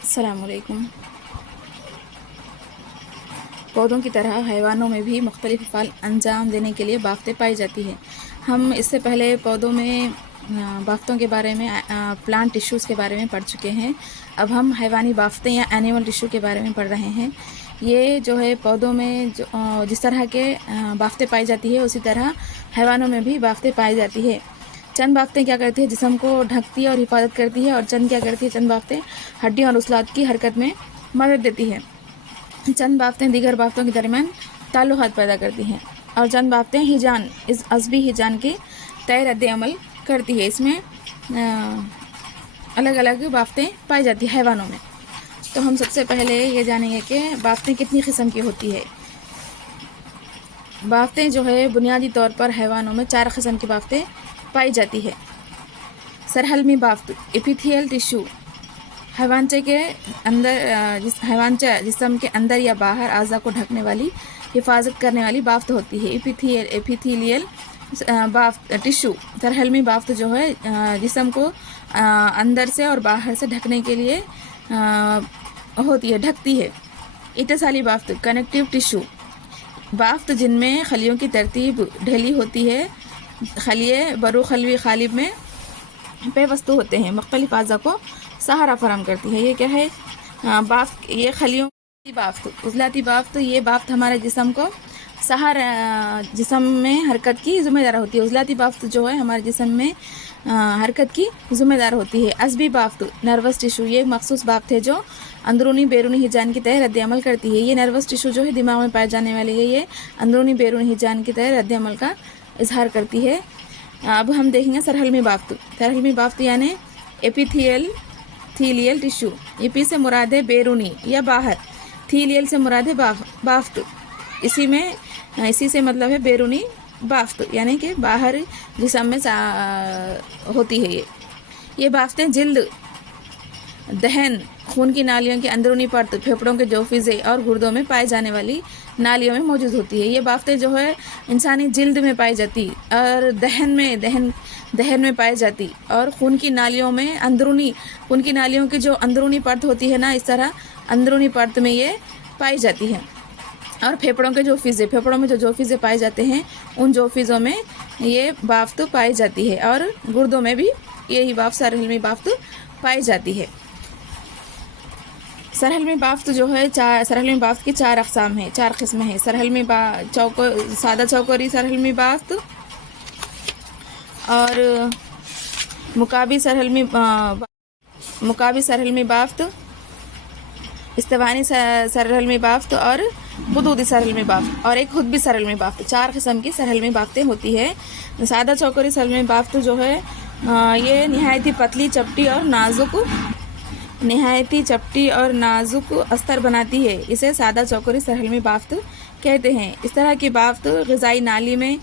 अस्सलामुअलैकुम। पौधों की तरह हैवानों में भी मुख्तलिफ अफ़आल अंजाम देने के लिए बाफ्तें पाई जाती हैं। हम इससे पहले पौधों में बाफ्तों के बारे में प्लांट टिश्यूज़ के बारे में पढ़ चुके हैं। अब हम हैवानी बाफ्तें या एनिमल टिश्यू के बारे में पढ़ रहे हैं। ये जो है पौधों में जो जिस तरह के बाफ्तें पाई जाती है उसी तरह हैवानों में भी बाफ्तें पाई जाती है। चंद बाफ्तें क्या करती है, जिस्म को ढकती है और हिफाजत करती है, और चंद क्या करती है, चंद बाफ्तें हड्डियों और उस्लात की हरकत में मदद देती है। चंद बाफ्तें दीगर बाफ्तों के दरमियान ताल्लुकात पैदा करती हैं, और चंद बाफ्तें हिजान इस अज़बी हिजान के तय रद्द अमल करती है। इसमें अलग अलग बाफ्तें पाई जाती हैं हैवानों में। तो हम सबसे पहले ये जानेंगे कि बाफ्तें कितनी किस्म की होती है। बाफ्तें जो है बुनियादी तौर पर हैवानों में 4 किस्म की बाफ्तें पाई जाती है। सरहलमी बाफ्त एपिथियल टिश्यू, हैवानचे के अंदर हैवानचा जिस्म के अंदर या बाहर आज़ा को ढकने वाली, हिफाजत करने वाली बाफ्त होती है। एपिथीलियल बाफ्त टिश्यू, सरहलमी बाफ्त जो है जिस्म को अंदर से और बाहर से ढकने के लिए होती है, ढकती है। इत्तिसाली बाफ्त कनेक्टिव टिश्यू, बाफ्त जिनमें खलियों की तरतीब ढली होती है, खलिए बरू खलवी खालिब में पेवस्तु होते हैं, मुख्तलिफ आज़ा को सहारा फराम करती है। ये क्या है? बाफ्त, ये खलियों की बाफ्त, उजलाती बाफ्त, ये बाफ्त हमारे जिस्म को सहारा, जिस्म में हरकत की ज़िम्मेदार होती है। उजलाती बाफ्त जो है हमारे जिस्म में हरकत की ज़िम्मेदार होती है। अज़बी बाफ्त नर्वस टिश्यू, ये एक मखसूस बाफ्त है जो अंदरूनी बैरूनी हिजान की तय रद्द अमल करती है। ये नर्वस टिश्यू जो है दिमाग में पाए जाने वाली है, ये अंदरूनी बैरूनी हिजान की तय रद्द अमल का इजहार करती है। अब हम देखेंगे सरहलमी बाफ्त। सरहलमी बाफ्त यानी एपिथीलियल टिश्यू, एपी से मुराद है बैरूनी या बाहर, थीलियल से मुराद है बाफ्त, इसी से मतलब है बैरूनी बाफ्त, यानी कि बाहर जिस्म में होती है। ये बाफ्तें जिल्द, दहन, खून की नालियों की अंदरूनी परत, फेफड़ों के जोफिज़े और गुर्दों में पाए जाने वाली नालियों में मौजूद होती है। ये बाफ्तें जो है इंसानी जिल्द में पाई जाती और दहन में पाई जाती, और खून की नालियों में खून की नालियों की जो अंदरूनी परत होती है ना, इस तरह अंदरूनी परत में ये पाई जाती है। और फेफड़ों के जोफिज़े, फेफड़ों में जो जोफिज़े पाए जाते हैं उन जोफिज़ों में ये बाफ्त पाई जाती है, और गुर्दों में भी यही बाफ्त, सरहलमी बाफ्त पाई जाती है। सरहलमी बाफ्त जो है सरहलमी बाफ्त की 4 अक़साम हैं, 4 किस्में हैं। सरहलमी सादा चौकोरी सरहलमी बाफ्त, और मुकाबी सरहलमी बाफ्त, इस्तिवानी सरहलमी बाफ्त, और हुदूदी सरहलमी बाफ्त, और एक खुद भी सरहलमी बाफ्त। 4 किस्म की सरहलमी बाफ्तें होती है। सादा चौकोरी सरहलमी बाफ्त जो है ये नहायती पतली, चपटी और नाजुक अस्तर बनाती है। इसे सादा चौकोरी सरहलमी बाफ्त कहते हैं। इस तरह की बाफ्त ग़िज़ाई नाली में,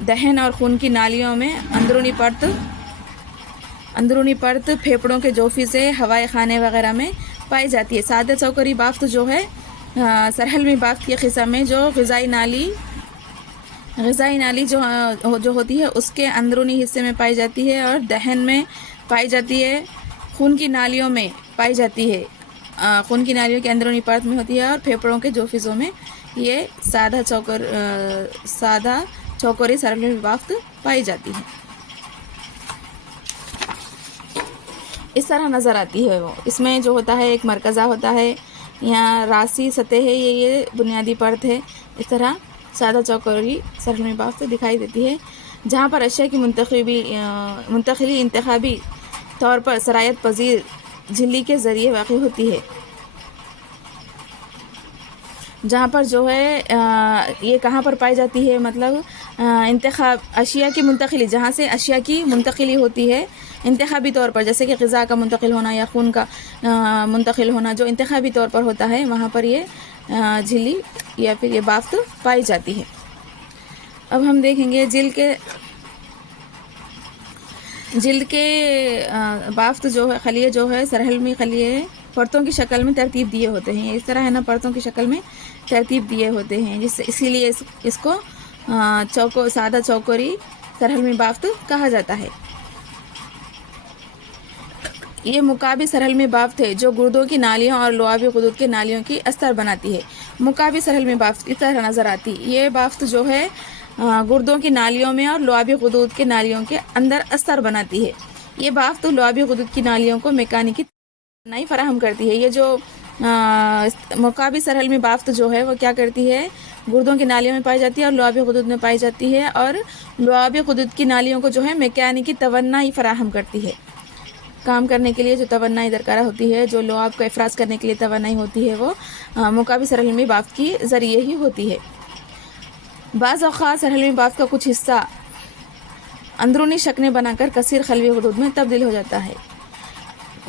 दहन और खून की नालियों में अंदरूनी परत, फेफड़ों के जोफिज़े, हवाई खाने वगैरह में पाई जाती है। सादा चौकोरी बाफ्त जो है सरहलमी बाफ्त की किस्म में जो ग़िज़ाई नाली जो होती है उसके अंदरूनी हिस्से में पाई जाती है, और दहन में पाई जाती है, खून की नालियों में पाई जाती है, खून की नालियों के अंदरूनी परत में होती है, और फेफड़ों के जोफिज़ों में ये सादा चौकोरी सरहलमी बाफ्त पाई जाती है। इस तरह नज़र आती है वो। इसमें जो होता है एक मरकज़ा होता है, यहाँ रासी सतह है, ये बुनियादी परत है। इस तरह सादा चौकोरी सरहलमी बाफ्त दिखाई देती है, जहाँ पर अशिया की मुंतकिली इंतखाबी तौर पर सरायत पजीर झिल्ली के ज़रिए वाक़ई होती है। जहाँ पर जो है ये कहाँ पर पाई जाती है, मतलब अशिया की मुंतकिली, जहाँ से अशिया की मुंतकिली होती है इंतखाबी तौर पर, जैसे कि ग़िज़ा का मुंतकिल होना या खून का मुंतकिल होना, जो इंतखाबी तौर पर होता है, वहाँ पर ये झिल्ली या फिर ये बाफ्त पाई जाती है। अब हम देखेंगे जिल्द के बाफ्त जो है, खलिए जो है सरहलमी खलिए परतों की शक्ल में तरतीब दिए होते हैं। इस तरह है ना, परतों की शक्ल में तरतीब दिए होते हैं, इसीलिए इसको सादा चौकोरी सरहलमी बाफ्त कहा जाता है। ये मुकाबी सरहलमी बाफ्त है जो गुर्दों की नालियों और लुआबी गुदूद के नालियों की अस्तर बनाती है। मुकाबी सरहलमी बाफ्त इस तरह नज़र आती है। ये बाफ्त जो है गुर्दों की नालियों में और लुआबी गुदूद के नालियों के अंदर अस्तर बनाती है। ये बाफ्त लुआबी गुदूद की नालियों को मैकेनिकी नहीं फराहम करती है। ये जो मुकाबी सरहलमी बाफ्त जो है वो क्या करती है, गुर्दों की नालियों में पाई जाती है और लुआबी गुदूद में पाई जाती है, और लुआबी गुदूद की नालियों को जो है मैकेनिकी तवन्नाई फराहम करती है। काम करने के लिए जो तवन्नाई दरकार होती है, जो लुआब का इफराज करने के लिए तवन्नाई होती है, वो मुकाबी सरहलमी बाफ्त की ज़रिए ही होती है। बाज़ औक़ात सरहलमी बाफ्त का कुछ हिस्सा अंदरूनी शक्लें बनाकर कसीर खलवी गुदूद में तब्दील हो जाता है।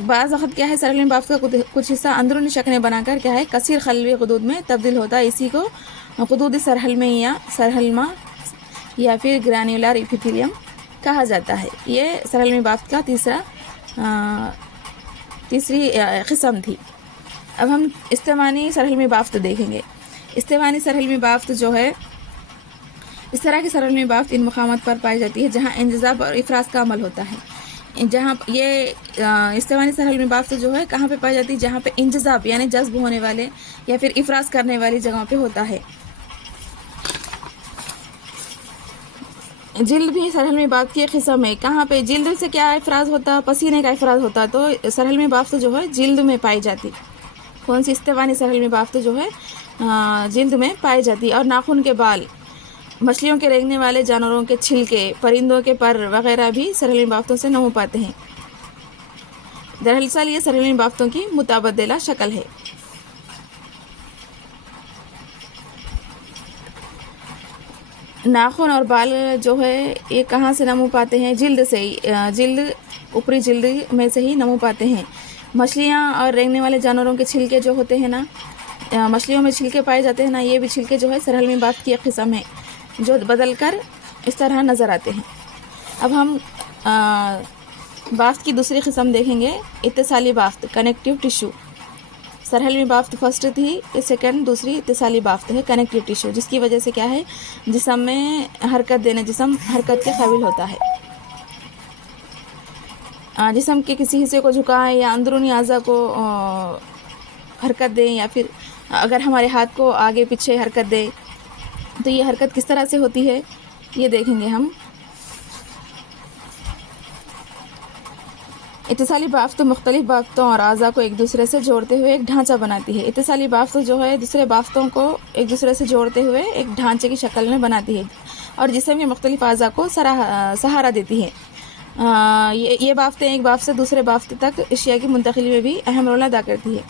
बाज़ वक़्त क्या है, सरहलमी बाफ्त का कुछ हिस्सा अंदरूनी शक्लें बनाकर क्या है, कसीर खलवी गुदूद में तब्दील होता है। इसी को गुदूद सरहलमे या सरहलमा या फिर ग्रैन्युलर एपिथेलियम कहा जाता है। ये सरहलमी बाफ्त का तीसरी किस्म थी। अब हम इस्तेमानी सरहलमी बाफ्त देखेंगे। इस्तेमानी सरहलमी बाफ्त जो है, इस तरह की सरहलमी बाफ्त इन मकामात पर पाई जाती है जहाँ इंजज़ाब और इफराज का अमल होता है। जहाँ ये इस्तेमानी सरहलमी बाफ्त जो है कहाँ पे पाई जाती है, जहाँ पे इंजज़ाब यानी जज्ब होने वाले या फिर इफराज करने वाली जगहों पे होता है। जिल्द भी सरहलमी बाफ्त की एक किस्म है। कहाँ पे जिल्द से क्या इफराज होता, पसीने का इफराज होता, तो सरहलमी बाफ्त जो है जिल्द में पाई जाती। कौन सी इस्तेवानी सरहलमी बाफ्त जो है जिल्द में पाई जाती। और नाखून के बाल, मछलियों के रेंगने वाले जानवरों के छिलके, परिंदों के पर वगैरह भी सरहलमी बाफ्तों से नमू पाते हैं। दरअसल ये सरहलमी बाफ्तों की मुताबदला शक्ल है। नाखून और बाल जो है ये कहाँ से नमू पाते हैं, जिल्द से ही, जिल्द ऊपरी जिल्द में से ही नमू पाते हैं। मछलियाँ और रेंगने वाले जानवरों के छिलके जो होते हैं ना, मछलियों में छिलके पाए जाते हैं ना, ये भी छिलके जो है सरहलमी बाफ्त की एक किस्म है जो बदल कर इस तरह नज़र आते हैं। अब हम बाफ्त की दूसरी किस्म देखेंगे, इत्तिसाली बाफ्त, कनेक्टिव टिश्यू। सरहलमी बाफ्त फर्स्ट थी, सेकंड दूसरी इत्तिसाली बाफ्त है, कनेक्टिव टिश्यू, जिसकी वजह से क्या है, जिस्म में हरकत देने, जिस्म हरकत के काबिल होता है। जिस्म के किसी हिस्से को झुकाएं या अंदरूनी आज़ा को हरकत दें, या फिर अगर हमारे हाथ को आगे पीछे हरकत दें, तो ये हरकत किस तरह से होती है ये देखेंगे हम। इत्तिसाली बाफ्त मुख्तलिफ बाफ्तों और आज़ा को एक दूसरे से जोड़ते हुए एक ढांचा बनाती है। इत्तिसाली बाफ्त जो है दूसरे बाफ्तों को एक दूसरे से जोड़ते हुए एक ढांचे की शक्ल में बनाती है और जिस्म के मुख्तलिफ आज़ा को सहारा देती है। ये बाफ्तें एक बाफ्त से दूसरे बाफ्त तक अशिया की मुंतकिली में भी अहम रोल अदा करती है।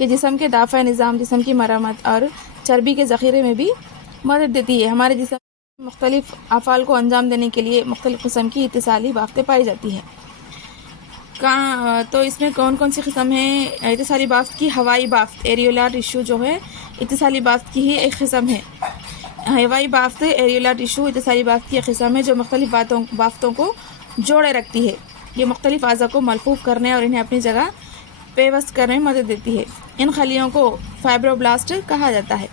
ये जिस्म के दाफ़ा निज़ाम, जिस्म की मरम्मत और चर्बी के ज़ख़ीरे में भी मदद देती है। हमारे जिस्म मुख्तलिफ अफ़ाल को अंजाम देने के लिए मुख्तलिफ किस्म की इत्तिसाली बाफ्तें पाई जाती हैं। तो इसमें कौन कौन सी किस्म है इत्तिसाली बाफ्त की? हवाई बाफ्त, एरियोलर टिश्यू जो है इत्तिसाली बाफ्त की ही एक किस्म है। हवाई बाफ्त, एरियोलर टिश्यू इत्तिसाली बाफ्त की एक किस्म है जो मुख्तलिफ बाफ्तों को जोड़े रखती है। ये मुख्तलिफ आज़ा को मलफूफ करने और इन्हें अपनी जगह पेवस्त करने में मदद देती है। इन खलियों को फाइब्रोब्लास्ट कहा जाता है।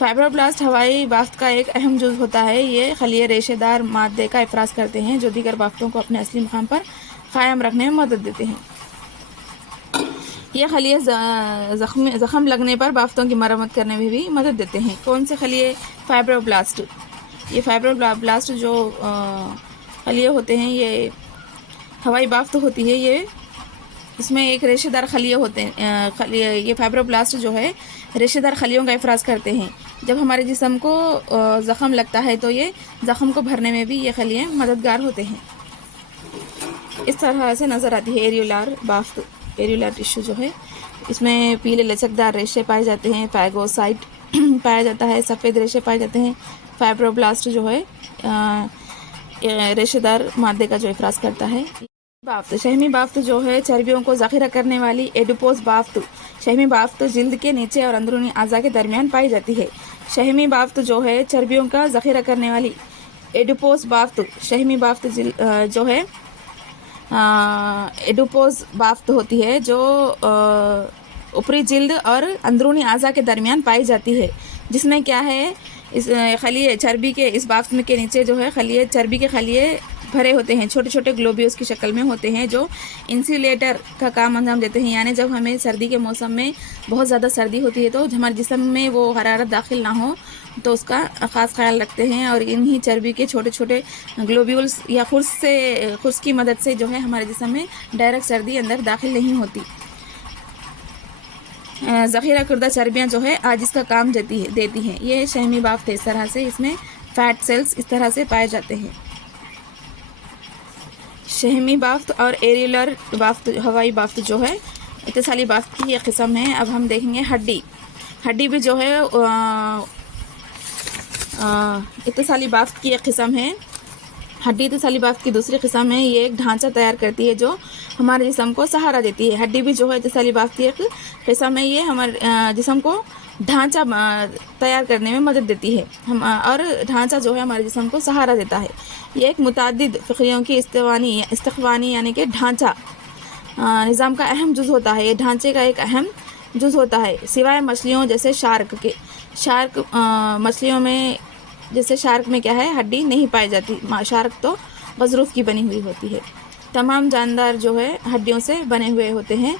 फाइब्रोब्लास्ट हवाई बाफ्त का एक अहम जुज़ होता है। ये खलिये रेशेदार मादे का इफराज करते हैं जो दीगर बाफ्तों को अपने असली मुकाम पर क़ायम रखने में मदद देते हैं। ये खलिये ज़ख़म लगने पर बाफ्तों की मरम्मत करने में भी मदद देते हैं। कौन से खलिये? फाइब्रोब्लास्ट। ये फाइब्रोब्लास्ट जो खलिये होते हैं, ये हवाई बाफ्त होती है, ये इसमें एक रेशेदार खलिये होते हैं। ये फाइब्रोब्लास्ट जो है रेशेदार खलियों का इफराज करते हैं। जब हमारे जिस्म को ज़ख़म लगता है तो ये ज़ख़म को भरने में भी ये खलिये मददगार होते हैं। इस तरह से नज़र आती है एरियोलर बाफ्त। एरियोलर टिश्यू जो है इसमें पीले लचकदार रेशे पाए जाते हैं, फाइगोसाइट पाया जाता है, सफ़ेद रेशे पाए जाते हैं। फाइब्रोब्लास्ट जो है रेशेदार मादे का जो इफराज करता है। बाफ्त, शहमी बाफ्त जो है चर्बियों को ज़ख़ीरा करने वाली एडिपोज बाफ्त। शहमी बाफ्त जिल्द के नीचे और अंदरूनी आज़ा के दरमियान पाई जाती है। शहमी बाफ्त जो है चर्बियों का ज़ख़ीरा करने वाली एडिपोज बाफ्त। शहमी बाफ्त जो है एडिपोज बाफ्त होती है जो ऊपरी जिल्द और अंदरूनी आज़ा के दरमियान पाई जाती है, जिसमें क्या है, इस खलिये चर्बी के इस बाफ्त में के नीचे जो है खलिये चर्बी के खलिये भरे होते हैं, छोटे छोटे ग्लोब्यूल्स की शक्ल में होते हैं, जो इंसुलेटर का काम अंजाम देते हैं। यानी जब हमें सर्दी के मौसम में बहुत ज़्यादा सर्दी होती है तो हमारे जिस्म में वो हरारत दाखिल ना हो, तो उसका ख़ास ख्याल रखते हैं। और इन्हीं चर्बी के छोटे छोटे ग्लोब्यूल्स या खुर्स की मदद से जो है हमारे जिस्म में डायरेक्ट सर्दी अंदर दाखिल नहीं होती। ज़ख़ीरा करदा चर्बियाँ जो है आजिज़ का काम देती हैं। ये शहमी बाफ्त है, इस तरह से इसमें फैट सेल्स इस तरह से पाए जाते हैं। शहमी बाफ्त और एरियलर बाफ्त, हवाई बाफ्त जो है इत्तिसाली बाफ्त की एक किस्म है। अब हम देखेंगे हड्डी भी जो है इत्तिसाली बाफ्त की एक किस्म है। हड्डी इत्तिसाली बाफ्त की दूसरी किस्म है। ये एक ढांचा तैयार करती है जो हमारे जिस्म को सहारा देती है। हड्डी भी जो है इत्तिसाली बाफ्त की एक किस्म है। ये हमारे जिस्म को ढांचा तैयार करने में मदद देती है और ढांचा जो है हमारे जिस्म को सहारा देता है। ये एक मुतादिद फ़क़रियों की इस्तक़वानी यानी कि ढांचा निज़ाम का अहम जुज़ होता है। ये ढांचे का एक अहम जुज़ होता है, सिवाय मछलियों जैसे शार्क के। मछलियों में जैसे शार्क में क्या है, हड्डी नहीं पाई जाती। शार्क तो गज़रूफ़ की बनी हुई होती है। तमाम जानदार जो है हड्डियों से बने हुए होते हैं।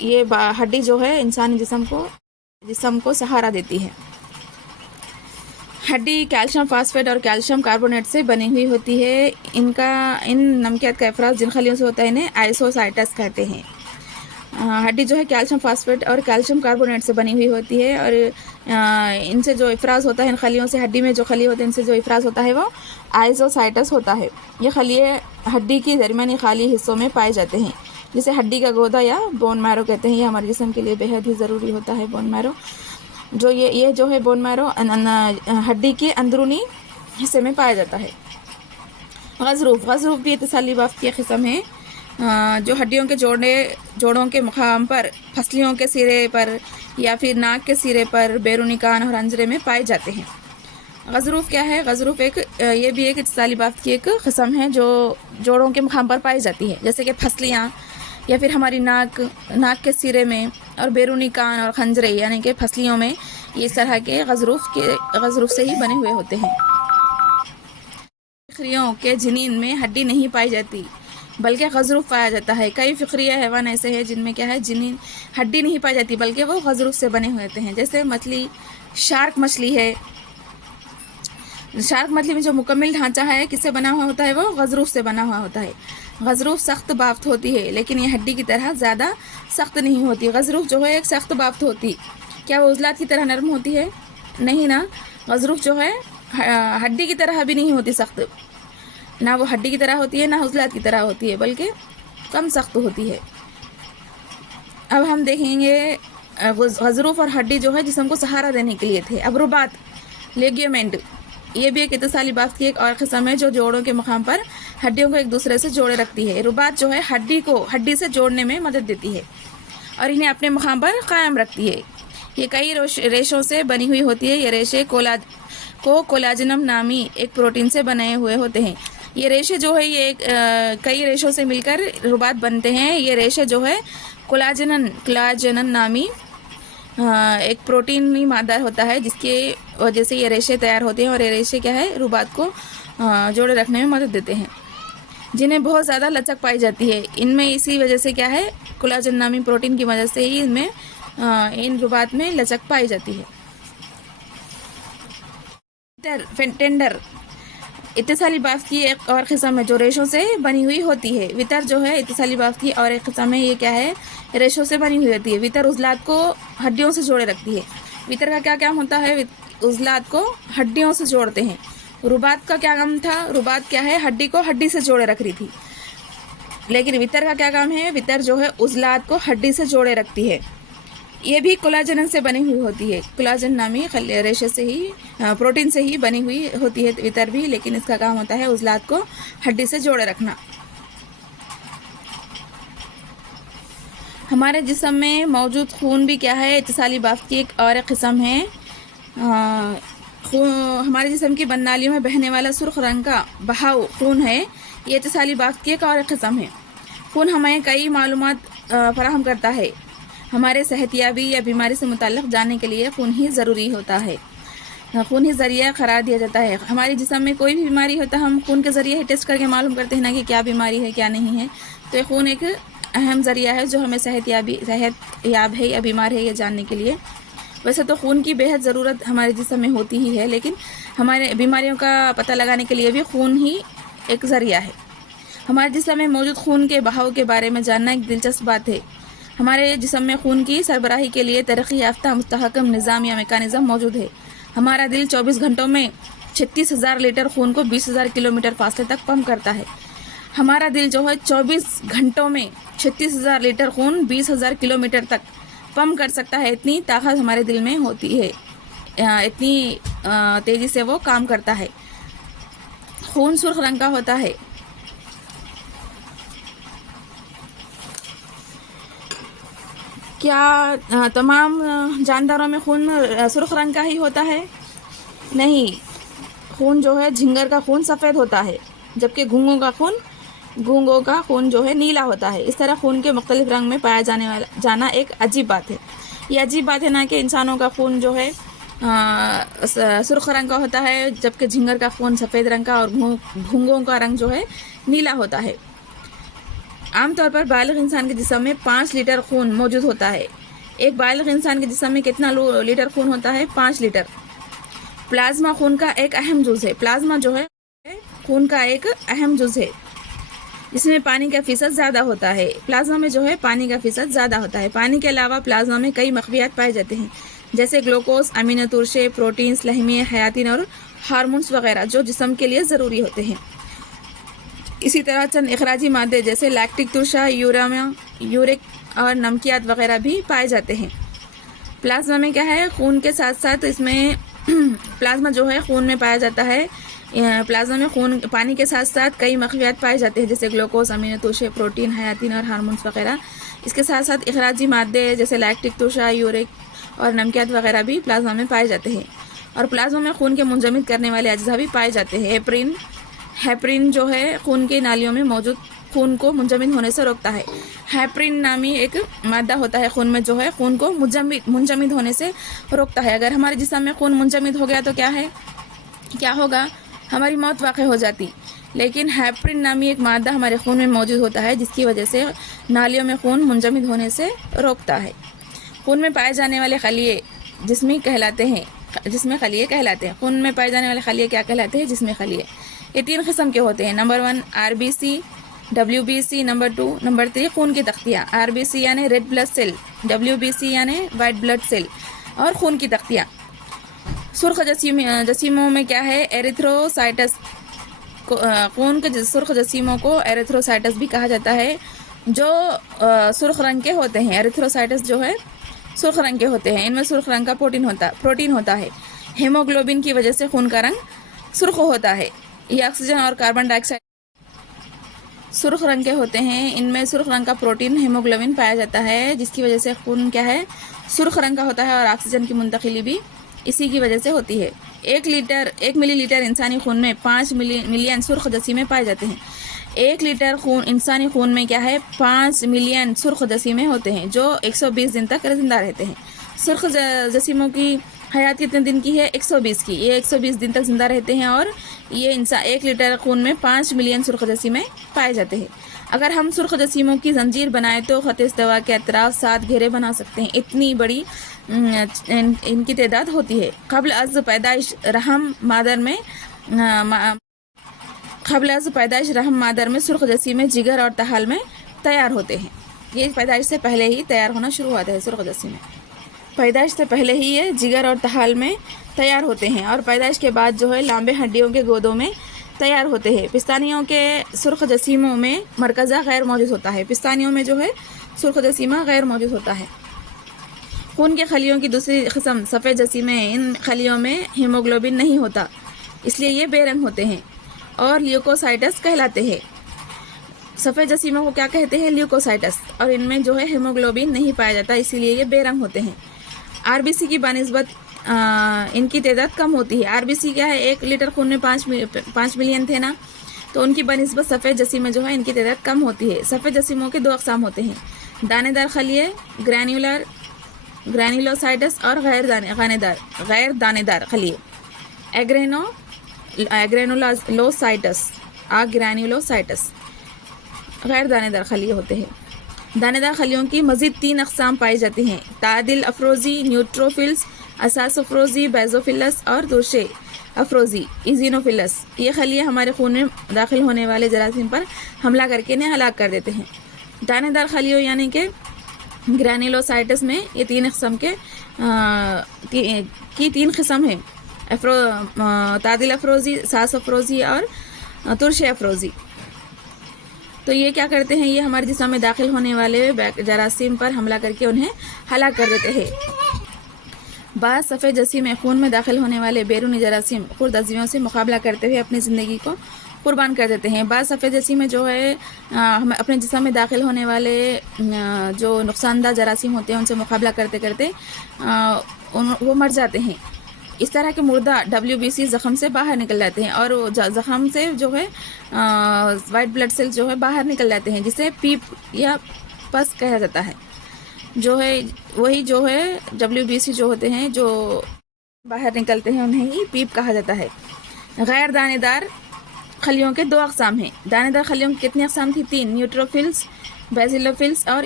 ये हड्डी जो है इंसानी जिस्म को सहारा देती है। हड्डी कैल्शियम फास्फेट और कैल्शियम कार्बोनेट से बनी हुई होती है। इन नमकियात का इफराज जिन खलियों से होता है इन्हें आइसोसाइटस कहते हैं। हड्डी जो है कैल्शियम फास्फेट और कैल्शियम कार्बोनेट से बनी हुई होती है और इनसे जो इफराज होता है, इन खलियों से, हड्डी में जो खली होते हैं इनसे जो इफराज होता है वो आइसोसाइटस होता है। ये खलिए हड्डी की दरमियानी खाली हिस्सों में पाए जाते हैं, जिसे हड्डी का गोदा या बोन मैरो कहते हैं। ये हमारे जिस्म के लिए बेहद ही ज़रूरी होता है बोन मैरो। जो ये जो है बोन मैरो हड्डी के अंदरूनी हिस्से में पाया जाता है। गज़रूफ़ भी इत्तिसाली बाफ्त की किस्म है, जो हड्डियों के जोड़ों के मुकाम पर, फसलियों के सिरे पर या फिर नाक के सिरे पर, बैरूनी कान और अंजरे में पाए जाते हैं। गज़रूफ़ क्या है? गज़रूफ़ ये भी एक इत्तिसाली बाफ्त की एक किस्म है जो जोड़ों के मुकाम पर पाई जाती है, जैसे कि फसलियाँ या फिर हमारी नाक के सिरे में और बैरूनी कान और खंजरे यानी कि फसलियों में। ये इस तरह के गज़रूफ़ से ही बने हुए होते हैं। फ़क़रियों के जनीन में हड्डी नहीं पाई जाती बल्कि गज़रूफ़ पाया जाता है। कई फ़क़रिया हैवान ऐसे हैं जिनमें क्या है, जनीन हड्डी नहीं पाई जाती बल्कि वो गज़रूफ़ से बने हुए होते हैं। जैसे शार्क मछली है। शार्क मछली में जो मुकम्मल ढांचा है किससे बना हुआ होता है, वो गज़रूफ़ से बना हुआ होता है। गज़रूफ़ सख्त बाफ्त होती है लेकिन ये हड्डी की तरह ज़्यादा सख्त नहीं होती। गज़रूफ़ जो है एक सख्त बाफ्त होती, क्या वो उज़लात की तरह नरम होती है? नहीं ना। गज़रूफ़ जो है हड्डी की तरह भी नहीं होती सख्त, ना वो हड्डी की तरह होती है ना उज़लात की तरह होती है, बल्कि कम सख्त होती है। अब हम देखेंगे गज़रूफ़ और हड्डी जो है जिस्म को सहारा देने के लिए थे। अब रुबात, लेग्यूमेंट, ये भी एक इत्तिसाली बाफ्त की एक और किस्म है जो जोड़ों के मुकाम पर हड्डियों को एक दूसरे से जोड़े रखती है। रुबात जो है हड्डी से जोड़ने में मदद देती है और इन्हें अपने मुकाम पर कायम रखती है। ये कई रेशों से बनी हुई होती है। ये रेशे कोलाजनम नामी एक प्रोटीन से बने हुए होते हैं। ये रेशे जो है ये कई रेशों से मिलकर रुबात बनते हैं। ये रेशे जो है कोलाजनन नामी एक प्रोटीनी मादा होता है जिसके वजह से ये रेशे तैयार होते हैं और ये रेशे क्या है, रुबात को जोड़े रखने में मदद देते हैं, जिन्हें बहुत ज़्यादा लचक पाई जाती है। इनमें इसी वजह से क्या है, कोलाजन नामी प्रोटीन की वजह से ही इन रुबात में लचक पाई जाती है। टेंडर इत्तिसाली बाफ्त की एक और किस्म है जो रेशों से बनी हुई होती है। वितर जो है इत्तिसाली बाफ्त की और एक किस्म है, ये क्या है, रेशों से बनी हुई होती है। वितर उज़लात को हड्डियों से जोड़े रखती है। वितर का क्या काम होता है, उज़लात को हड्डियों से जोड़ते हैं। रुबात का क्या काम था, रुबात क्या है, हड्डी को हड्डी से जोड़े रख रही थी। लेकिन वितर का क्या काम है, वितर जो है उज़लात को हड्डी से जोड़े रखती है। ये भी कोलाजन से बनी हुई होती है। कोलाजन नामी रेशे से ही, प्रोटीन से ही बनी हुई होती है वितर भी, लेकिन इसका काम होता है उज़लात को हड्डी से जोड़े रखना। हमारे जिस्म में मौजूद खून भी क्या है, इत्तिसाली बाफ्त की एक और किस्म है। हमारे जिस्म की बन्नालियों में बहने वाला सुर्ख रंग का बहाव खून है। ये इत्तिसाली बाफ्त की एक और किस्म है। खून हमें कई मालूमात फराहम करता है। हमारे सेहतियाबी या बीमारी से मुताल्लिक़ जानने के लिए खून ही ज़रूरी होता है। खून ही ज़रिया करार दिया जाता है। हमारे जिस्म में कोई भी बीमारी होता है, हम खून के ज़रिए ही टेस्ट करके मालूम करते हैं ना कि क्या बीमारी है क्या नहीं है। तो ये खून एक अहम ज़रिया है जो हमें सेहत याब है या बीमार है ये जानने के लिए। वैसे तो खून की बेहद ज़रूरत हमारे जिस्म में होती ही है, लेकिन हमारे बीमारियों का पता लगाने के लिए भी खून ही एक ज़रिया है। हमारे जिस्म में मौजूद खून के बहाव के बारे में जानना एक दिलचस्प बात है। हमारे जिस्म में खून की सरबराही के लिए तरक्की याफ्ता मुस्तहकम निज़ाम या मेकानिज़म मौजूद है। हमारा दिल 24 घंटों में 36,000 लीटर खून को 20,000 किलोमीटर फासले तक पंप करता है। हमारा दिल जो है 24 घंटों में 36,000 लीटर खून 20,000 किलोमीटर तक पंप कर सकता है। इतनी ताकत हमारे दिल में होती है, इतनी तेज़ी से वो काम करता है। खून सुर्ख रंग का होता है। क्या तमाम जानदारों में खून सुर्ख रंग का ही होता है? नहीं, खून जो है झिंगर का खून सफ़ेद होता है, जबकि घूंगों का खून जो है नीला होता है। इस तरह खून के मुख्तलिफ रंग में पाया जाना एक अजीब बात है। ये अजीब बात है ना कि इंसानों का खून जो है सुर्ख रंग का होता है, जबकि झिंगर का खून सफ़ेद रंग का और घूंगों का रंग जो है नीला होता है। आमतौर पर बालिग इंसान के जिस्म में 5 लीटर खून मौजूद होता है। एक बालिग इंसान के जिस्म में कितना लीटर खून होता है? 5 लीटर। प्लाज्मा खून का एक अहम जुज़ है। प्लाज्मा जो है खून का एक अहम जुज़ है, जिसमें पानी का फ़ीसद ज़्यादा होता है। प्लाज्मा में जो है पानी का फ़ीसद ज़्यादा होता है। पानी के अलावा प्लाज्मा में कई मखवियात पाए जाते हैं, जैसे ग्लूकोज, अमीनो तुरशे, प्रोटीन्स, लहमिया, हयातीन और हार्मोन्स वगैरह, जो जिस्म के लिए ज़रूरी होते हैं। इसी तरह चंद इखराजी मादे जैसे लैक्टिक तुरशा, यूरिक और नमकियात वगैरह भी पाए जाते हैं। प्लाज्मा में क्या है, खून के साथ साथ इसमें प्लाज्मा जो है खून में पाया जाता है। प्लाज्मा में खून पानी के साथ साथ कई मखवियात पाए जाते हैं, जैसे ग्लूकोज, अमीनो तुरशे, प्रोटीन, हयातीन और हार्मोन्स वगैरह। इसके साथ साथ इखराजी मादे जैसे लैक्टिक तुरशा, यूरिक और नमकियात वगैरह भी प्लाज्मा में पाए जाते हैं। और प्लाज्मा में खून के मुंजमद करने वाले अज्जा भी पाए जाते हैं। हेपरिन जो है खून की नालियों में मौजूद खून को मुंजमद होने से रोकता है। हेपरिन नामी एक मादा होता है खून में, जो है खून को मुंजमद होने से रोकता है। अगर हमारे जिस्म में खून मुंजमद हो गया तो क्या होगा? हमारी मौत वाक़ई हो जाती। लेकिन हेपरिन नामी एक मादा हमारे खून में मौजूद होता है, जिसकी वजह से नालियों में खून मुंजमद होने से रोकता है। खून में पाए जाने वाले खलिए जिस्मी कहलाते हैं, जिसमें खलिए कहलाते हैं। खून में पाए जाने वाले खलिए क्या कहलाते हैं? जिसमें खलिए। ये 3 किस्म के होते हैं। Number 1 RBC, WBC, number 2, number 3 खून की तख्तियाँ। RBC यानी रेड ब्लड सेल, WBC यानी वाइट ब्लड सेल और खून की तख्तियाँ। सुर्ख जसीमों में क्या है? एरिथ्रोसाइटस। खून के सुर्ख जसीमों को एरिथ्रोसाइटस भी कहा जाता है, जो सुर्ख रंग के होते हैं। एरिथ्रोसाइटस जो है सुर्ख रंग के होते हैं। इनमें सुर्ख रंग का प्रोटीन होता है। हेमोग्लोबिन की वजह से खून का रंग सुर्ख होता है। ये ऑक्सीजन और कार्बन डाइऑक्साइड सुर्ख रंग के होते हैं। इनमें सुर्ख रंग का प्रोटीन हेमोग्लोबिन पाया जाता है, जिसकी वजह से खून क्या है? सुर्ख रंग का होता है। और ऑक्सीजन की मुंतकिली भी इसी की वजह से होती है। 1 मिलीलीटर इंसानी खून में 5 मिलियन सुर्ख जसीमें पाए जाते हैं। 1 लीटर इंसानी खून में क्या है? 5 मिलियन सुर्ख जसीमें होते हैं, जो 120 दिन तक जिंदा रहते हैं। सुर्ख जसीमों की हयात कितने दिन की है? 120 की। ये 120 दिन तक जिंदा रहते हैं और ये 1 लीटर खून में 5 मिलियन सुर्ख जसीमें पाए जाते हैं। अगर हम सुर्ख जसीमों की जंजीर बनाएं तो ख़त इस्तवा के अतराफ 7 घेरे बना सकते हैं। इतनी बड़ी इनकी तादाद होती है। क़ब्ल अज़ पैदाइश रहम मादर में सुर्ख जसीमें जिगर और तहाल में तैयार होते हैं। ये पैदाइश से पहले ही तैयार होना शुरू होता है। सुर्ख जसीमें पैदाइश से पहले ही ये जिगर और तहाल में तैयार होते हैं, और पैदाइश के बाद जो है लांबे हड्डियों के गोदों में तैयार होते हैं। पिस्तानियों के सुर्ख जसीमों में मरकज़ा गैर मौजूद होता है। पिस्तानियों में जो है सुर्ख जसीमा गैर मौजूद होता है। खून के खलियों की दूसरी किस्म सफ़ेद जसीमें। इन खलियों में हीमोग्लोबिन नहीं होता, इसलिए ये बेरंग होते हैं और ल्यूकोसाइटस कहलाते हैं। सफ़ेद जसीमों को क्या कहते हैं? ल्यूकोसाइटस। और इनमें जो है हीमोग्लोबिन नहीं पाया जाता, इसीलिए ये बेरंग होते हैं। RBC की बनिस्बत इनकी तादाद कम होती है। RBC क्या है? 1 लीटर खून में 5 मिलियन थे ना, तो उनकी बनिस्बत सफ़ेद जसीमें जो है इनकी तादाद कम होती है। सफ़ेद जसीमों के 2 अक़साम होते हैं, दानेदार खलिए ग्रैन्युलोसाइटस और गैर दानेदार खलिए। एग्रेनुलोसाइटस ग्रैन्युलोसाइटस गैर दानेदार खलिए होते हैं। दानेदार खलियों की मज़ीद 3 अक़साम पाई जाती हैं: तादिल अफरोज़ी, न्यूट्रोफिल्स, असास अफरोज़ी, बेज़ोफिलस और दुर्शे अफरोज़ी, इज़िनोफिलस। ये खलिए हमारे खून में दाखिल होने वाले जरासीम पर हमला करके इन्हें हलाक कर देते हैं। दानेदार खलियों यानी कि ग्रैन्युलोसाइटस में ये 3 किस्म के की 3 किस्म हैं: तादिल अफरोज़ी, असास अफरोज़ी और तुर्शे अफरोज़ी। तो ये क्या करते हैं, ये हमारे जिस्म में दाखिल होने वाले जरासीम पर हमला करके उन्हें हलाक कर देते हैं। बाज़ सफ़ेद जसीम में खून में दाखिल होने वाले बैरूनी जरासीम खुर्द अज़वियों से मुकाबला करते हुए अपनी ज़िंदगी को कुर्बान कर देते हैं। बाज़ सफ़ेद जसीम में जो है हम अपने जिस्म में दाखिल होने वाले जो नुकसानदा जरासीम होते हैं उनसे मुकाबला करते करते वो मर जाते हैं। इस तरह के मुर्दा WBC ज़ख़म से बाहर निकल जाते हैं और ज़ख़म से जो है वाइट ब्लड सेल्स जो है बाहर निकल जाते हैं, जिसे पीप या पस कहा जाता है। जो है वही जो है WBC जो होते हैं जो बाहर निकलते हैं उन्हें ही पीप कहा जाता है। गैर दानेदार खलियों के 2 अक़साम हैं। दानेदार खलियों की कितनी अक़साम थी? 3: न्यूट्रोफिल्स, बेसिलोफिल्स और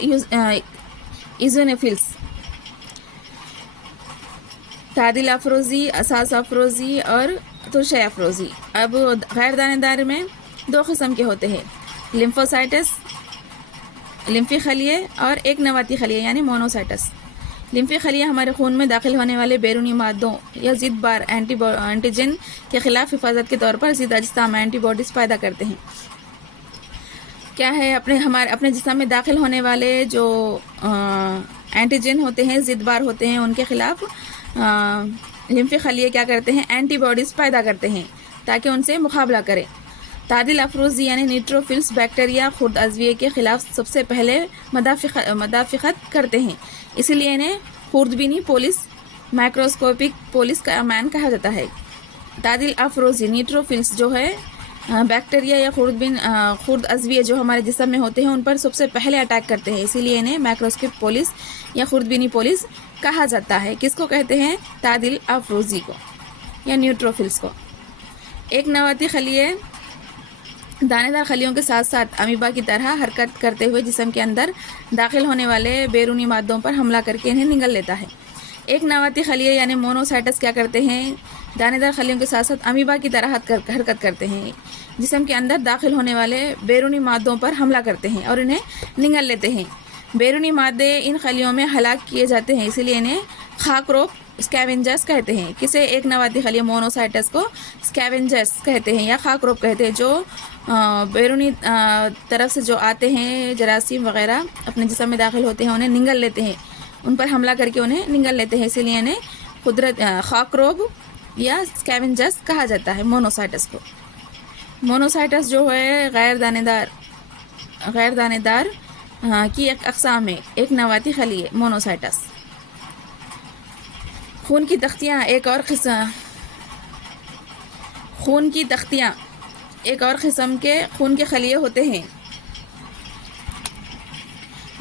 इज़ोनोफिल्स। तादिल अफरोज़ी, असास अफरोज़ी और तुर्शे अफरोज़ी। अब गैर दानेदार में 2 किस्म के होते हैं: लिम्फोसाइटस, लिम्फी खलिए और एक नवाती खलिए यानी मोनोसाइटस। लिम्फी खलिए हमारे खून में दाखिल होने वाले बैरूनी मादों या ज़िद्दबार एंटीजन के ख़िलाफ़ हिफाजत के तौर पर ज़िद अजसाम एंटीबॉडीज़ पैदा करते हैं। क्या है, अपने जिस्म में दाखिल होने वाले जो एंटीजन होते हैं, ज़िद्दबार होते हैं, उनके ख़िलाफ़ लिम्फी खलिए क्या करते हैं, एंटीबॉडीज़ पैदा करते हैं ताकि उनसे मुकाबला करें। तादिल अफरोज़ी यानी न्यूट्रोफिल्स बैक्टीरिया खुर्द अज़विये के ख़िलाफ़ सबसे पहले मदाफ़िक़त करते हैं, इसीलिए इन्हें खुर्दबीनी पोलिस, माइक्रोस्कोपिक पोलिस का मैन कहा जाता है। तादिल अफरोज़ी न्यूट्रोफिल्स जो है बैक्टीरिया या खुर्द अज़विये जो हमारे जिस्म में होते हैं उन पर सबसे पहले अटैक करते हैं, इसीलिए इन्हें माइक्रोस्कोपिक पोलिस या खुर्दबीनी पोलिस कहा जाता है। किसको कहते हैं? तादिल अफरोज़ी को या न्यूट्रोफिल्स को। एक नवाती खलिए दानेदार खलियों के साथ साथ अमीबा की तरह हरकत करते हुए जिस्म के अंदर दाखिल होने वाले बैरूनी मादों पर हमला करके इन्हें निगल लेता है। एक नवाती खलिए यानी मोनोसाइटस क्या करते हैं? दानेदार खलियों के साथ साथ अमीबा की तरह हरकत करते हैं, जिस्म के अंदर दाखिल होने वाले बैरूनी मादों पर हमला करते हैं और इन्हें निगल लेते हैं। बैरूनी मादे इन खलियों में हलाक किए जाते हैं, इसीलिए इन्हें खाकरोप स्कैवेंजर्स कहते हैं। किसे? एक नवाती खलिए मोनोसाइटस को स्कैवेंजर्स कहते हैं या खाकरोप कहते हैं, जो बैरूनी तरफ से जो आते हैं जरासीम वगैरह अपने जिस्म में दाखिल होते हैं उन्हें निगल लेते हैं, उन पर हमला करके उन्हें निगल लेते हैं, इसीलिए इन्हें खाकरोब या स्कैवेंजर्स कहा जाता है मोनोसाइटस को। मोनोसाइटस जो है गैर दानेदार की एक अक़साम है, एक नवाती खलिए मोनोसाइटस। खून की तख्तियाँ एक और किस्म के खून के खलिए होते हैं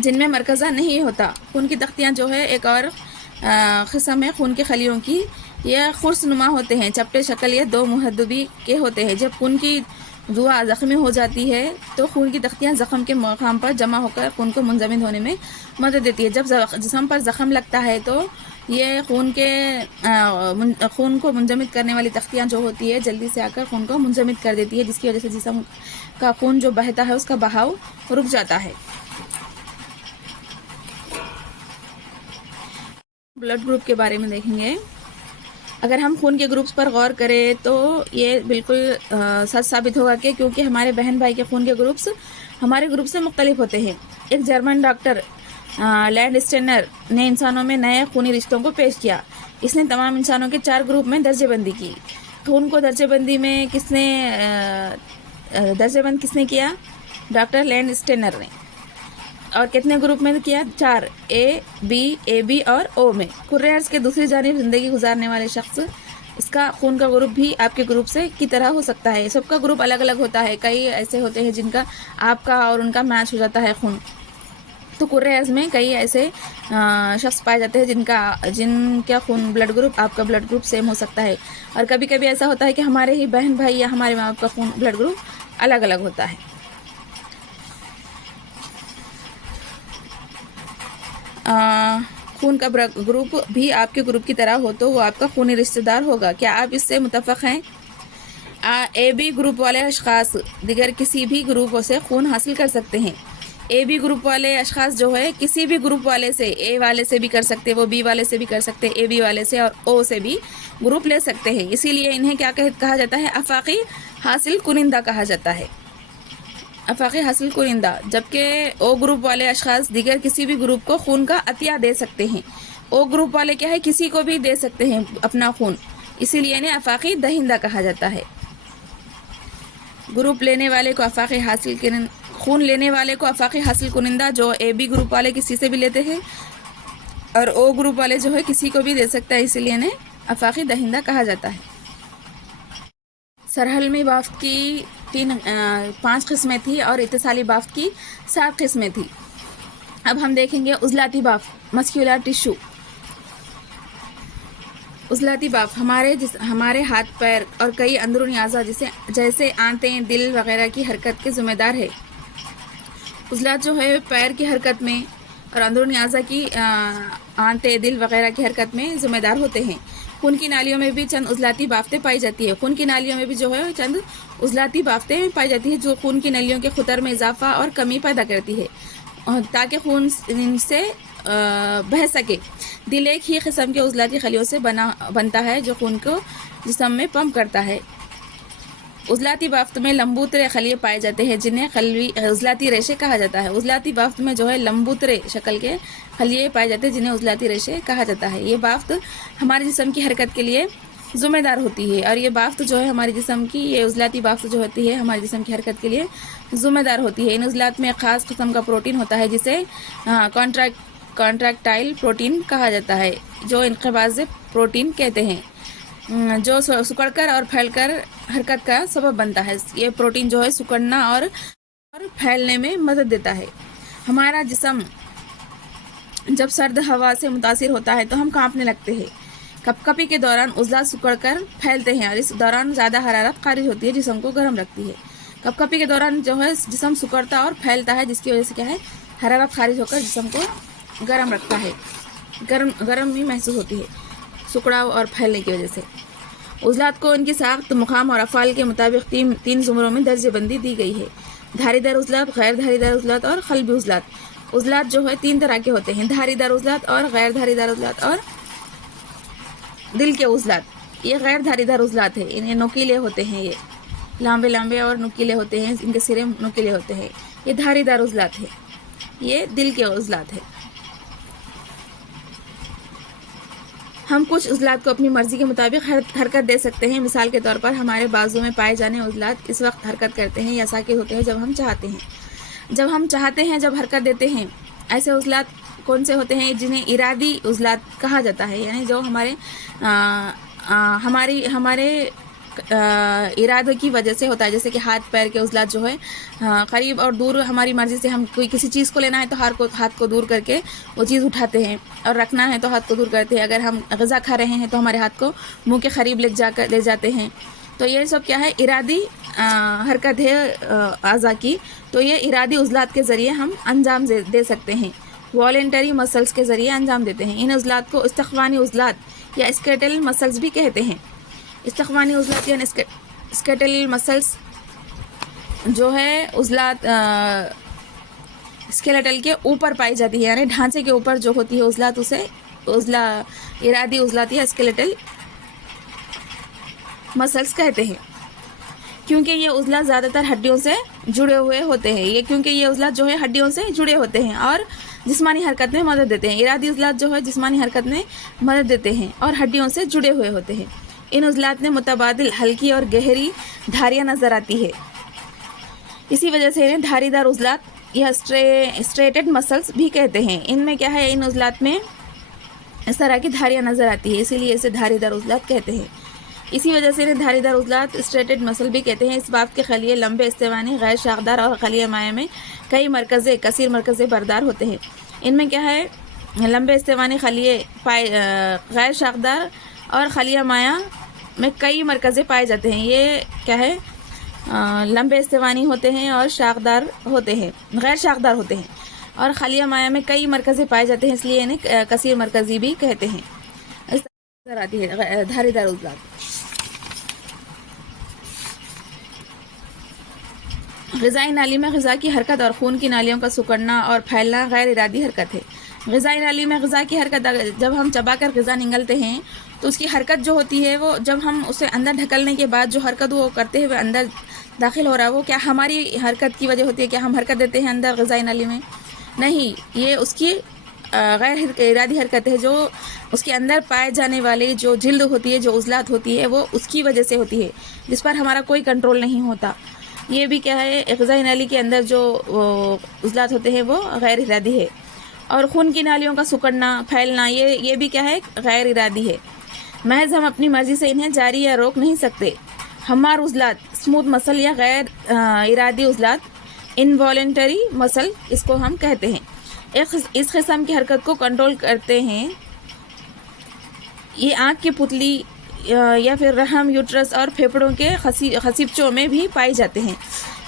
जिनमें मरकज़ा नहीं होता। खून की तख्तियाँ जो है एक और किस्म है खून के खलियों की। यह खुर्सनुमा होते हैं, चपटे शक्ल या 2 मुहद्दबी के होते हैं। जब खून की दुआ ज़ख्मी हो जाती है तो खून की तख्तियाँ ज़ख़म के मकाम पर जमा होकर खून को मुंजमद होने में मदद देती है। जब जिस्म पर ज़ख़म लगता है तो ये खून को मुंजमद करने वाली तख्तियाँ जो होती है जल्दी से आकर खून को मुंजमद कर देती है, जिसकी वजह से जिस्म का खून जो बहता है उसका बहाव रुक जाता है। ब्लड ग्रुप के बारे में देखेंगे। अगर हम खून के ग्रुप्स पर गौर करें तो ये बिल्कुल सच साबित होगा कि क्योंकि हमारे बहन भाई के खून के ग्रुप्स हमारे ग्रुप से मुख्तलिफ होते हैं। एक जर्मन डॉक्टर लैंडस्टेनर ने इंसानों में नए खूनी रिश्तों को पेश किया। इसने तमाम इंसानों के 4 ग्रुप में दर्जेबंदी की। खून को दर्जेबंदी में दर्जेबंद किसने किया? डॉक्टर लैंडस्टेनर ने। और कितने ग्रुप में किया? 4, A, B, AB और O में। कुर्रे अर्ज़ के दूसरी जानिब ज़िंदगी गुजारने वाले शख्स, इसका खून का ग्रुप भी आपके ग्रुप से की तरह हो सकता है। सबका ग्रुप अलग अलग होता है। कई ऐसे होते हैं जिनका आपका और उनका मैच हो जाता है खून। तो कुर्रेज में कई ऐसे शख्स पाए जाते हैं जिनका खून ब्लड ग्रुप आपका ब्लड ग्रुप सेम हो सकता है, और कभी कभी ऐसा होता है कि हमारे ही बहन भाई या हमारे माँ बाप का खून ब्लड ग्रुप अलग अलग होता है। खून का ग्रुप भी आपके ग्रुप की तरह हो तो वो आपका खूनी रिश्तेदार होगा। क्या आप इससे मुतफ़क़ हैं? ए बी ग्रुप वाले अशख़ास दिगर किसी भी ग्रुप से खून हासिल कर सकते हैं। ए बी ग्रुप वाले अशख़ास जो है किसी भी ग्रुप वाले से, ए वाले से भी कर सकते हैं, वो बी वाले से भी कर सकते हैं, ए बी वाले से और ओ से भी ग्रुप ले सकते हैं। इसीलिए इन्हें क्या कहा जाता है? आफाकी हासिल कुनिंदा कहा जाता है। आफाकी हासिल कुनिंदा। जबकि ओ ग्रुप वाले अशख़ास दिगर किसी भी ग्रुप को खून का अतिया दे सकते हैं। ओ ग्रुप वाले क्या है? किसी को भी दे सकते हैं अपना खून, इसीलिए इन्हें आफाकी दहिंदा कहा जाता है। ग्रुप लेने वाले को आफाकी हासिल खून लेने वाले को आफाकी हासिल कुनिंदा, जो ए बी ग्रुप वाले किसी से भी लेते हैं, और ओ ग्रुप वाले जो है किसी को भी दे सकता है, इसीलिए इन्हें आफाकी दहिंदा कहा जाता है। सरहलमी बाफ्त की 5 किस्में थी और इत्तिसाली बाफ्त की 7 किस्में थी। अब हम देखेंगे उज़लाती बाफ्त, मस्क्यूलर टिश्यू। उज़लाती बाफ्त हमारे हाथ पैर और कई अंदरूनी अज़ा जैसे आंतें, दिल वगैरह की हरकत के ज़िम्मेदार है। उज़लात जो है पैर की हरकत में और अंदरूनी अज़ा की आंतें, दिल वगैरह की हरकत में ज़िम्मेदार होते हैं। खून की नालियों में भी चंद उज़लाती बाफ्तें पाई जाती है। खून की नालियों में भी जो है चंद उज़लाती बाफ्तें पाई जाती है, जो खून की नलियों के खुतर में इजाफा और कमी पैदा करती है ताकि खून इनसे बह सके। दिल एक ही किस्म के उज़लाती खलियों से बनता है जो खून को जिस्म में पंप करता है। उज़लाती बाफ्त में लंबूतरे खलिए पाए जाते हैं जिन्हें खलवी उज़लाती रेशे कहा जाता है। उज़लाती बाफ्त में जो है लंबूतरे शक्ल के खलिए पाए जाते हैं जिन्हें उज़लाती रेशे कहा जाता है। ये बाफ्त हमारे जिस्म की हरकत के लिए ज़िम्मेदार होती है, और ये बाफ्त जो है हमारे जिस्म की, ये उज़लाती बाफ्त जो होती है हमारे जिस्म की हरकत के लिए ज़िम्मेदार होती है। इन उज़लात में ख़ास किस्म का प्रोटीन होता है जिसे कॉन्ट्रैक्टाइल प्रोटीन कहा जाता है, जो इनक़बाज़ प्रोटीन कहते हैं, जो सिकुड़कर और फैलकर हरकत का सबब बनता है। ये प्रोटीन जो है सिकुड़ना और फैलने में मदद देता है। हमारा जिस्म जब सर्द हवा से मुतासिर होता है तो हम कांपने लगते हैं। कपकपी के दौरान उज़लात सिकुड़कर फैलते हैं और इस दौरान ज़्यादा हरारत खारिज होती है, जिस्म को गर्म रखती है। कपकपी के दौरान जो है जिस्म सिकुड़ता और फैलता है, जिसकी वजह से क्या है? हरारत खारिज होकर जिस्म को गर्म रखता है, गर्म ही महसूस होती है सिकुड़ाव और फैलने की वजह से। उज़लात को इनकी साख्त, मुकाम और अफ़ाल के मुताबिक तीन ज़ुमरों में दर्जेबंदी दी गई है। धारीदार उज़लात, गैर धारीदार उज़लात और क़ल्बी उज़लात। उज़लात जो है 3 तरह के होते हैं: धारीदार उज़लात और गैर धारीदार उज़लात और दिल के उज़लात। ये गैर धारीदार उज़लात है, इन्हें नुकीले होते हैं, ये लंबे लंबे और नुकीले होते हैं, इनके सिरे नुकीले होते हैं। ये धारीदार उज़लात है, ये दिल के उज़लात है। हम कुछ उज़लात को अपनी मर्ज़ी के मुताबिक हरकत दे सकते हैं। मिसाल के तौर पर हमारे बाजू में पाए जाने उज़लात इस वक्त हरकत करते हैं या साकित होते हैं जब हम चाहते हैं। जब हरकत देते हैं। ऐसे उज़लात कौन से होते हैं? जिन्हें इरादी उज़लात कहा जाता है, यानी जो हमारे इरादे की वजह से होता है। जैसे कि हाथ पैर के उज़लात जो है करीब और दूर, हमारी मर्ज़ी से हम किसी चीज़ को लेना है तो हाथ को दूर करके वो चीज़ उठाते हैं, और रखना है तो हाथ को दूर करते हैं। अगर हम ग़िज़ा खा रहे हैं तो हमारे हाथ को मुंह के करीब ले जाते हैं। तो ये सब क्या है? इरादी हरकत है आज़ा की। तो ये इरादी उज़लात के ज़रिए हम अंजाम दे सकते हैं, वॉलेंटरी मसल्स के ज़रिए अंजाम देते हैं। इन उज़लात को इस्तख़वानी उज़लात या स्केटल मसल्स भी कहते हैं। इस्तख़वानी उज़लात या स्केटल मसल्स जो है उज़लात स्केलेटल के ऊपर पाई जाती है, यानी ढांचे के ऊपर जो होती है उज़लात, उसे इरादी उज़लात या स्केलेटल मसल्स कहते हैं। क्योंकि ये उज़लात ज़्यादातर हड्डियों से जुड़े हुए होते हैं। क्योंकि ये उज़लात जो है हड्डियों से जुड़े होते हैं और जिस्मानी हरकत में मदद देते हैं। इरादी उज़लात जो है जिस्मानी हरकत में मदद देते हैं और हड्डियों से जुड़े हुए होते हैं। इन उज़लात में मुतबादिल हल्की और गहरी धारियाँ नज़र आती है, इसी वजह से इन्हें धारीदार उज़लात या स्ट्रेटेड मसल्स भी कहते हैं। इनमें क्या है? इन उज़लात में इस तरह की धारियाँ नज़र आती है, इसीलिए इसे धारीदार उज़लात कहते हैं। इसी वजह से इन्हें धारीदार उजलात स्ट्रेटेड मसल भी कहते हैं। इस बाफ्त के खलिए लंबे इस्तेवानी गैर शाखदार और खलिया माया में कई मरकज़े कसीर मरकज़े बरदार होते हैं। इनमें क्या है, लंबे इस्तेवानी खलिए गैर शाखदार और खलिया माया में कई मरकज़े पाए जाते हैं। ये क्या है, लंबे इस्तेवानी होते हैं और शाखदार होते हैं, गैर शाखदार होते हैं और खलिया माया में कई मरकज़े पाए जाते हैं, इसलिए इन्हें कसीर मरकज़ी भी कहते हैं। इस तरह आती है धारीदार उजलात। ग़िज़ाई नाली में ग़िज़ा की हरकत और खून की नालियों का सिकुड़ना और फैलना गैर इरादी हरकत है। ग़िज़ाई नाली में ग़िज़ा की हरकत, जब हम चबाकर ग़िज़ा निगलते हैं तो उसकी हरकत जो होती है वो, जब हम उसे अंदर ढकलने के बाद जो हरकत वो करते हैं, वह अंदर दाखिल हो रहा है, वो क्या हमारी हरकत की वजह होती है? क्या हम हरकत देते हैं अंदर ग़िज़ाई नाली में? नहीं, ये उसकी गैर इरादी हरकत है। जो उसके अंदर पाए जाने वाली जो जिल्द होती है, जो उजलात होती है, वो उसकी वजह से होती है, जिस पर हमारा कोई कंट्रोल नहीं होता। ये भी क्या है, ग़िज़ाई नाली के अंदर जो उजलात होते हैं वो गैर इरादी है। और खून की नालियों का सिकुड़ना फैलना, ये भी क्या है, गैर इरादी है। महज हम अपनी मर्ज़ी से इन्हें जारी या रोक नहीं सकते। हमार उजलात स्मूथ मसल या गैर इरादी उजलात, इनवॉलेंटरी मसल इसको हम कहते हैं। इस किस्म की हरकत को कंट्रोल करते हैं। ये आँख की पुतली या फिर रहम, यूट्रस और फेफड़ों के खसीबचों में भी पाए जाते हैं।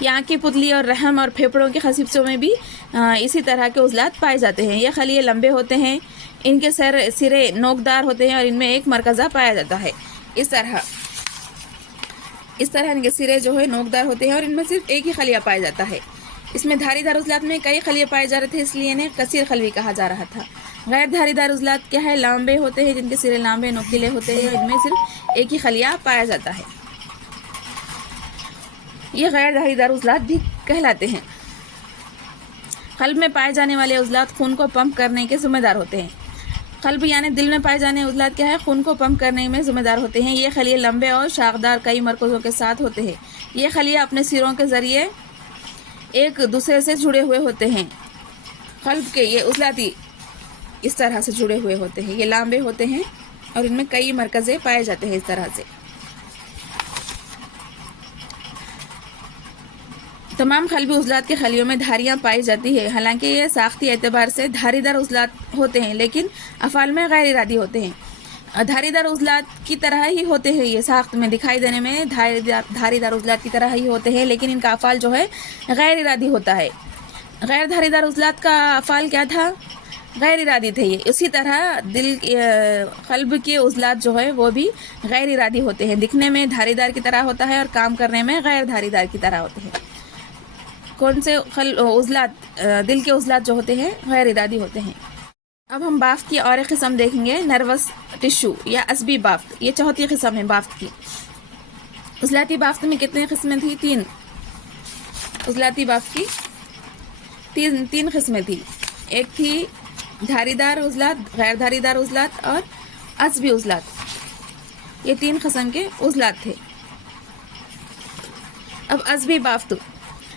ये आँख की पुतली और रहम और फेफड़ों के खसीबचों में भी इसी तरह के उजलात पाए जाते हैं। ये खलिए लंबे होते हैं, इनके सिरे नोकदार होते हैं और इनमें एक मरकज़ा पाया जाता है। इस तरह इनके सिरे जो है नोकदार होते हैं और इनमें सिर्फ एक ही खलिया पाया जाता है। इसमें धारीदार उजलात में कई खलिए पाए जा रहे थे, इसलिए इन्हें कसीर खलवी कहा जा रहा था। गैर धारीदार उजलात क्या है, लंबे होते हैं, जिनके सिरे लंबे नोकीले होते हैं, इनमें सिर्फ एक ही खलिया पाया जाता है। ये गैर धारीदार उजलात भी कहलाते हैं। कल्ब में पाए जाने वाले उजलात खून को पंप करने के ज़िम्मेदार होते हैं। कल्ब यानी दिल में पाए जाने उजलात क्या है, खून को पंप करने में ज़िम्मेदार होते हैं। ये खलिए लंबे और शाखदार कई मरकज़ों के साथ होते हैं। ये खलिए अपने सिरों के ज़रिए एक दूसरे से जुड़े हुए होते हैं। कल्ब के ये उजलाती इस तरह से जुड़े हुए होते हैं, ये लंबे होते हैं और इनमें कई मरकज़े पाए जाते हैं। इस तरह से तमाम कल्बी उजलात के खलियों में धारियाँ पाई जाती है। हालांकि ये साख्ती एतबार से धारीदार उजलात होते हैं, लेकिन अफ़ाल में गैर इरादी होते हैं। धारीदार उजलात की तरह ही होते हैं, ये साख्त में दिखाई देने में धारीदार उजलात की तरह ही होते हैं, लेकिन इनका अफ़ाल जो है गैर इरादी होता है। गैर धारीदार उजलात का अफ़ाल क्या था, गैर इरादी थे ये। इसी तरह कल्ब के उजलात जो है वो भी गैर इरादी होते हैं। दिखने में धारीदार की तरह होता है और काम करने में गैर धारीदार की तरह होते हैं। कौन से उजलात, दिल के उजलात जो होते हैं गैर इरादी होते हैं। अब हम बाफ्त की और एक किस्म देखेंगे, नर्वस टिश्यू या असबी बाफ्त। ये चौथी किस्म है बाफ्त की। उजलाती बाफ्त में कितने किस्में थी? 3। उजलाती बाफ्त की तीन किस्में थी। एक थी धारीदार उजलात, गैर धारीदार उजलात और असबी उजलात। ये 3 किस्म के उजलात थे। अब असबी बाफ्त,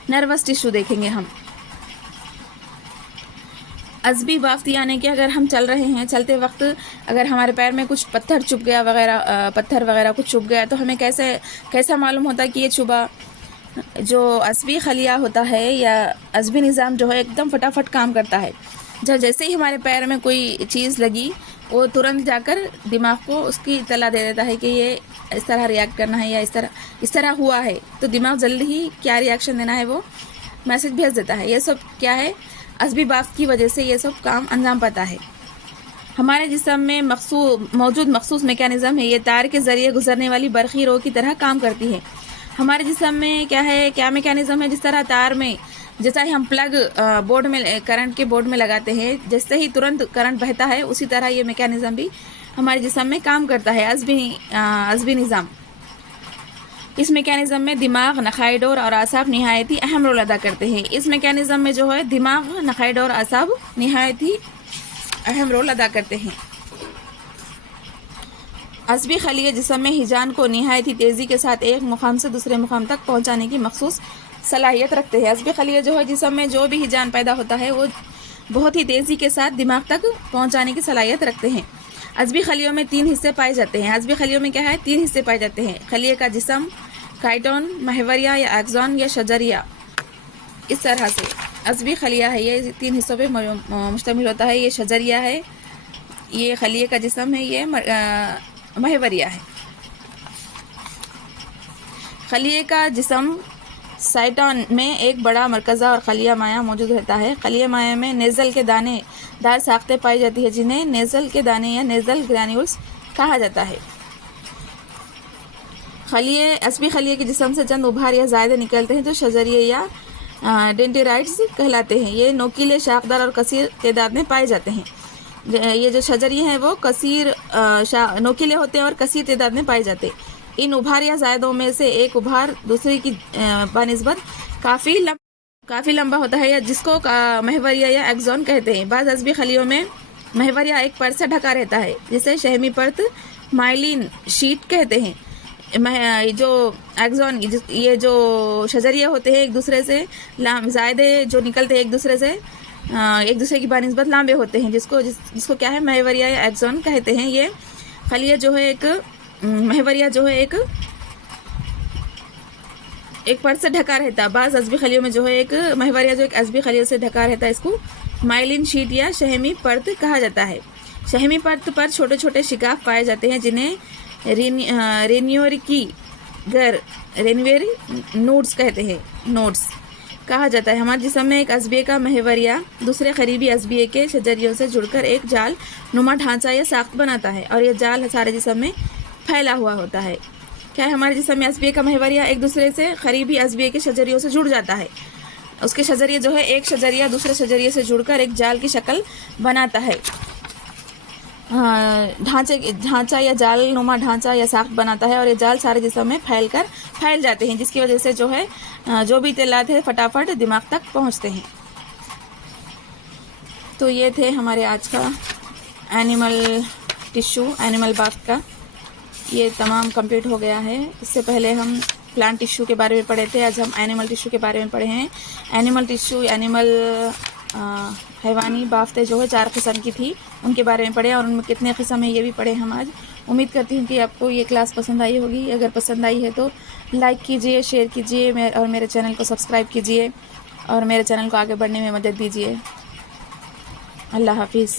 नर्वस टिश्यू देखेंगे हम। असबी बाफ्त यानी कि अगर हम चल रहे हैं, चलते वक्त अगर हमारे पैर में कुछ पत्थर चुभ गया वगैरह, पत्थर वगैरह कुछ चुभ गया, तो हमें कैसा मालूम होता है कि ये चुभा। जो असबी खलिया होता है या असबी निज़ाम जो है एकदम फटाफट काम करता है। जैसे ही हमारे पैर में कोई चीज़ लगी, वो तुरंत जाकर दिमाग को उसकी इत्तला दे देता है कि ये इस तरह रिएक्ट करना है या इस तरह हुआ है, तो दिमाग जल्दी ही क्या रिएक्शन देना है वो मैसेज भेज देता है। ये सब क्या है, असबी बाफ्त की वजह से ये सब काम अंजाम पाता है। हमारे जिस्म में मौजूद मखसूस मैकेनिज़्म है, ये तार के ज़रिए गुजरने वाली बरक़ी रो की तरह काम करती है। हमारे जिस्म में क्या मैकेनिज़्म है, जिस तरह तार में जैसा ही हम प्लग बोर्ड में, करंट के बोर्ड में लगाते हैं, जैसे ही तुरंत करंट बहता है, उसी तरह ये मैकेनिज़्म भी हमारे जिस्म में काम करता है। असबी निज़ाम, इस मैकेनिज़्म में दिमाग, नखाइडोर और आसाब नहायत ही अहम रोल अदा करते हैं। इस मैकेनिज़्म में जो है दिमाग, नखाइडोर और आसाब नहायत ही अहम रोल अदा करते हैं। असबी खलिए जिस्म में हिजान को नहायत ही तेज़ी के साथ एक मुकाम से दूसरे मुकाम तक पहुँचाने की मखसूस सलाहियत रखते हैं। असबी खलिए जो है जिस्म में जो भी हिजान पैदा होता है वो बहुत ही तेज़ी के साथ दिमाग तक पहुँचाने की सलाहियत रखते हैं। अज़बी खलियों में 3 हिस्से पाए जाते हैं। अज़बी खलियों में क्या है, 3 हिस्से पाए जाते हैं। खलिए का जिस्म, काइटोन, महवरिया या एक्सॉन या शजरिया। इस तरह से अज़बी खलिया है, ये 3 हिस्सों पे मुश्तमिल होता है। ये शजरिया है, ये खलिए का जिस्म है, ये महवरिया है। खलिए का जिस्म साइटोन में एक बड़ा मरकज़ा और खलिया माया मौजूद रहता है। खलिया माया में नेज़ल के दानेदार साख्तें पाई जाती है, जिन्हें नेज़ल के दाने या नेज़ल ग्रैन्यूल्स कहा जाता है। खलिए अज़बी खलिए के जिस्म से चंद उभार या ज़ायदे निकलते हैं, जो शजरिये या डेंटेराइट्स कहलाते हैं। ये नोकीले, शाखदार और कसीर तादाद में पाए जाते हैं। ये जो शजरिये हैं वो कसीर नोकीले होते हैं और कसीर तादाद में पाए जाते हैं। इन उभार या ज़ायदों में से एक उभार दूसरे की बनिस्बत काफ़ी लंबा होता है, या जिसको महवरिया या एक्सॉन कहते हैं। बाज़ अज़बी खलियों में महवरिया एक परत से ढका रहता है, जिसे शहमी परत माइलिन शीट कहते हैं। जो एक्सॉन, ये जो शजरिया होते हैं एक दूसरे से ज़ायदे जो निकलते हैं एक दूसरे की बनिस्बत लांबे होते हैं, जिसको क्या है, महवरिया या एक्सॉन कहते हैं। ये खलिया जो है महवरिया जो है एक परत से ढका रहता है। बाज़ अज़बी खलियों में जो है एक महवरिया जो एक अज़बी खलियों से ढका रहता है, इसको माइलिन शीट या शहमी परत कहा जाता है। शहमी परत पर छोटे छोटे शिकाफ पाए जाते हैं, जिन्हें रेनियर नोड्स कहते हैं, नोड्स कहा जाता है। हमारे जिस्म में एक अज़बिये का महवरिया दूसरे करीबी अज़बिये के शजरियों से जुड़कर एक जाल नुमा ढांचा या साख्त बनाता है, और यह जाल सारे जिस्म में फैला हुआ होता है। क्या है, हमारे जिस्म में अज़बिये का महवरिया एक दूसरे से करीबी अज़बिये के शजरियों से जुड़ जाता है। उसके शजरिये जो है, एक शजरिया दूसरे शजरिये से जुड़कर एक जाल की शक्ल बनाता है, ढांचा या जाल नुमा ढांचा या साख्त बनाता है, और ये जाल सारे जिस्म में फैल जाते हैं, जिसकी वजह से जो है जो भी इत्तलात है फटाफट दिमाग तक पहुंचते हैं। तो ये थे हमारे आज का एनिमल टिश्यू, एनिमल बाथ का, ये तमाम कंप्लीट हो गया है। इससे पहले हम प्लांट टिश्यू के बारे में पढ़े थे, आज हम एनिमल टिश्यू के बारे में पढ़े हैं। एनिमल टिश्यू, हैवानी बाफ्तें जो है 4 किस्म की थी, उनके बारे में पढ़े, और उनमें कितने किस्म है ये भी पढ़े हम आज। उम्मीद करती हूँ कि आपको ये क्लास पसंद आई होगी। अगर पसंद आई है तो लाइक कीजिए, शेयर कीजिए, और मेरे चैनल को सब्सक्राइब कीजिए, और मेरे चैनल को आगे बढ़ने में मदद दीजिए। अल्लाह हाफिज़।